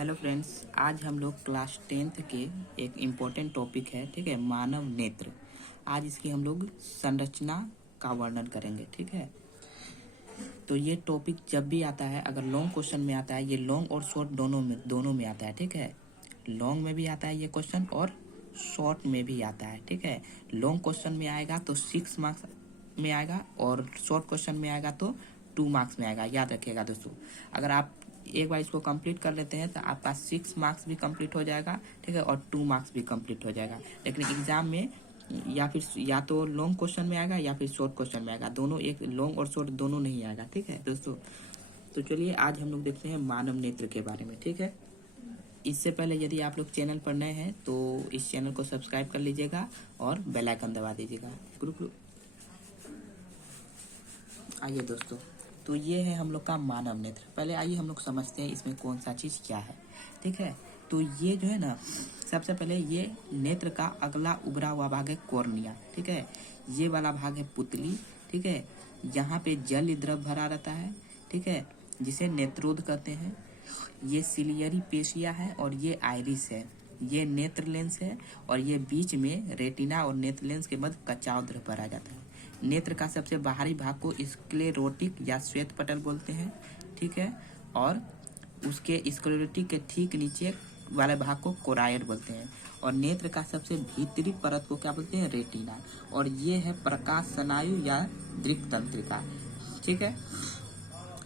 Hello friends, आज हम लोग क्लास 10th के एक इम्पोर्टेंट टॉपिक है, ठीक है, मानव नेत्र। आज इसकी हम लोग संरचना का वर्णन करेंगे, ठीक है। तो ये टॉपिक जब भी आता है, अगर लॉन्ग क्वेश्चन में आता है, ये लॉन्ग और शॉर्ट दोनों में आता है, ठीक है। लॉन्ग में भी आता है ये क्वेश्चन और शॉर्ट में भी आता है, ठीक है। लॉन्ग क्वेश्चन में आएगा तो 6 मार्क्स में आएगा और शॉर्ट क्वेश्चन में आएगा तो 2 मार्क्स में आएगा। याद रखिएगा दोस्तों, अगर आप एक बार इसको कंप्लीट कर लेते हैं तो आपका 6 मार्क्स भी कंप्लीट हो जाएगा, ठीक है, और 2 मार्क्स भी कंप्लीट हो जाएगा। लेकिन एग्जाम में या तो लॉन्ग क्वेश्चन में आएगा या फिर शॉर्ट क्वेश्चन में आएगा, दोनों एक लॉन्ग और शॉर्ट दोनों नहीं आएगा, ठीक है दोस्तों। तो चलिए आज हम लोग देखते हैं मानव नेत्र के बारे में, ठीक है। इससे पहले यदि आप लोग चैनल पर नए हैं तो इस चैनल को सब्सक्राइब कर लीजिएगा और बेल आइकन दबा दीजिएगा। आइए दोस्तों, तो ये है हम लोग का मानव नेत्र। पहले आइए हम लोग समझते हैं इसमें कौन सा चीज़ क्या है, ठीक है। तो ये जो है ना, सबसे पहले ये नेत्र का अगला उभरा हुआ भाग है कॉर्निया, ठीक है। ये वाला भाग है पुतली, ठीक है। यहाँ पे जल द्रव भरा रहता है, ठीक है, जिसे नेत्रोद कहते हैं। ये सिलियरी पेशिया है और ये आइरिस है। ये नेत्र लेंस है और ये बीच में रेटिना और नेत्र लेंस के मध्य कचाव द्रव भरा जाता है। नेत्र का सबसे बाहरी भाग को स्क्लेरोटिक या श्वेत पटल बोलते हैं, ठीक है, और उसके स्क्लेरोटिक के ठीक नीचे वाले भाग को कोराइड बोलते हैं। और नेत्र का सबसे भीतरी परत को क्या बोलते हैं? रेटिना। और ये है प्रकाश स्नायु या दृक् तंत्रिका, ठीक है,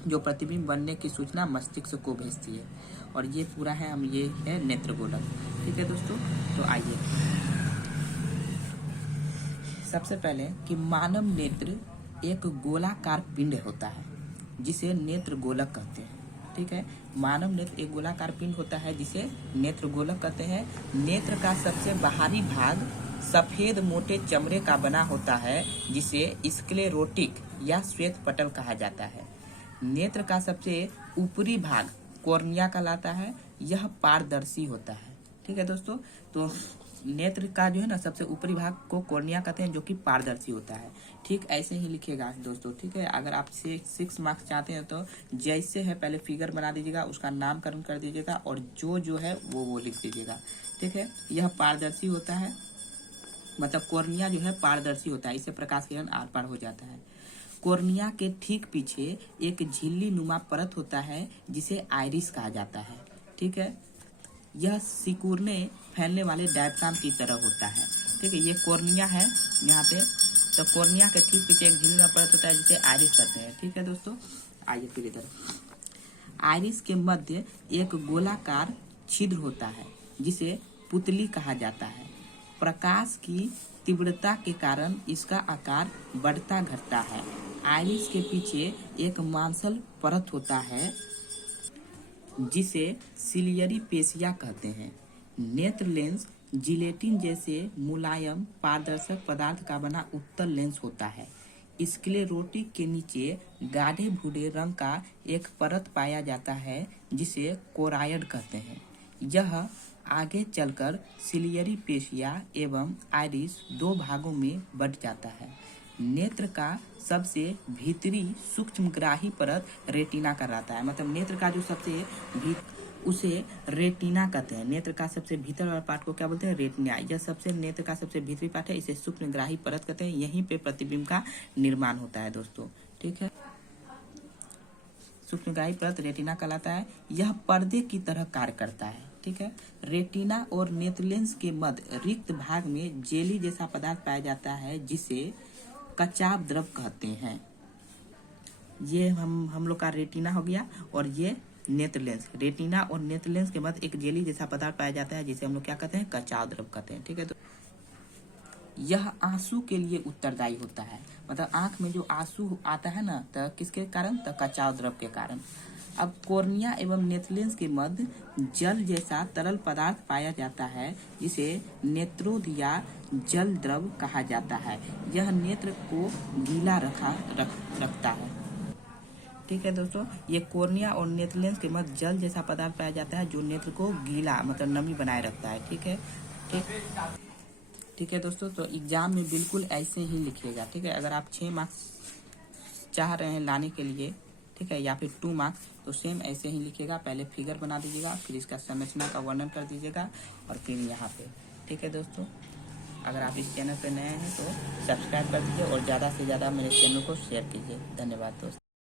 जो प्रतिबिंब बनने की सूचना मस्तिष्क को भेजती है। और ये पूरा है ये है नेत्र गोलक, ठीक है दोस्तों। तो आइए सबसे पहले कि मानव नेत्र एक गोलाकार पिंड होता है जिसे नेत्र गोलक कहते हैं, ठीक है। मानव नेत्र एक गोलाकार पिंड होता है जिसे नेत्र गोलक कहते हैं। नेत्र का सबसे बाहरी भाग सफेद मोटे चमड़े का बना होता है जिसे स्क्लेरोटिक या श्वेत पटल कहा जाता है। नेत्र का सबसे ऊपरी भाग कॉर्निया कहलाता है। यह पारदर्शी होता है, ठीक है दोस्तों। तो नेत्र का जो है ना सबसे ऊपरी भाग को कॉर्निया कहते हैं, जो कि पारदर्शी होता है। ठीक ऐसे ही लिखिएगा दोस्तों, ठीक है। अगर आप 6 मार्क्स चाहते हैं तो जैसे है पहले फिगर बना दीजिएगा, उसका नामकरण कर दीजिएगा और जो है वो लिख दीजिएगा, ठीक है। यह पारदर्शी होता है, मतलब कॉर्निया जो है पारदर्शी होता है, इससे प्रकाश किरण आर पार हो जाता है। कॉर्निया के ठीक पीछे एक झिल्ली नुमा परत होता है जिसे आइरिस कहा जाता है, ठीक है। यह सिकुड़ने फैलने वाले डायफ्राम की तरह होता है, ठीक है। ये कॉर्निया है यहाँ पे, तो कॉर्निया के ठीक पीछे एक झिल्ली नुमा परत होता है जिसे आइरिस कहते हैं, ठीक है दोस्तों। आइए फिर इधर, आइरिस के मध्य एक गोलाकार छिद्र होता है जिसे पुतली कहा जाता है। प्रकाश की तीव्रता के कारण इसका आकार बढ़ता घटता है। आइरिस के पीछे एक मांसल परत होता है जिसे सिलियरी पेशिया कहते हैं। नेत्र लेंस जिलेटिन जैसे मुलायम पारदर्शक पदार्थ का बना उत्तल लेंस होता है। स्क्लेरोटिक के नीचे गाढ़े भूरे रंग का एक परत पाया जाता है जिसे कोराइड कहते हैं। यह आगे चलकर सिलियरी पेशिया एवं आइरिस 2 भागों में बंट जाता है। नेत्र का सबसे भीतरी सूक्ष्मग्राही परत रेटिना कहलाता है, मतलब नेत्र का जो सबसे उसे रेटिना कहते हैं। नेत्र का सबसे भीतर वाला पार्ट को क्या बोलते हैं? रेटिना। यह सबसे नेत्र का सबसे भीतरी पार्ट है, इसे सूक्ष्मग्राही परत कहते हैं। यहीं पे प्रतिबिंब का निर्माण होता है दोस्तों, ठीक है। सूक्ष्मग्राही परत रेटिना कहलाता है। यह पर्दे की तरह कार्य करता है, ठीक है। रेटिना और नेत्र लेंस के मध्य रिक्त भाग में जेली जैसा पदार्थ पाया जाता है जिसे कचाव द्रव कहते हैं। ये हम लोग का रेटिना हो गया और ये नेत्र लेंस। रेटिना और नेत्र लेंस के मध्य एक जेली जैसा पदार्थ पाया जाता है जिसे हम लोग क्या कहते हैं? कचाव द्रव कहते हैं, ठीक है। तो यह आंसू के लिए उत्तरदायी होता है, मतलब आंख में जो आंसू आता है ना, तो किसके कारण? तो कचाव द्रव के कारण। अब कॉर्निया एवं नेत्र लेंस के मध्य जल जैसा तरल पदार्थ पाया जाता है जिसे नेत्रोद या जल द्रव कहा जाता है। यह नेत्र को गीला रखता है, ठीक है दोस्तों। ये कॉर्निया और नेत्र लेंस के मध्य जल जैसा पदार्थ पाया जाता है जो नेत्र को गीला, मतलब नमी बनाए रखता है, ठीक है। ठीक है दोस्तों, तो एग्जाम में बिल्कुल ऐसे ही लिखिएगा, ठीक है। अगर आप 6 मार्क्स चाह रहे हैं लाने के लिए, ठीक है, या फिर 2 मार्क्स, तो सेम ऐसे ही लिखिएगा, पहले फिगर बना दीजिएगा, फिर इसका संरचना का वर्णन कर दीजिएगा और फिर यहाँ पे। ठीक है दोस्तों, अगर आप इस चैनल पर नए हैं तो सब्सक्राइब कर दीजिए और ज़्यादा से ज़्यादा मेरे चैनल को शेयर कीजिए। धन्यवाद दोस्तों।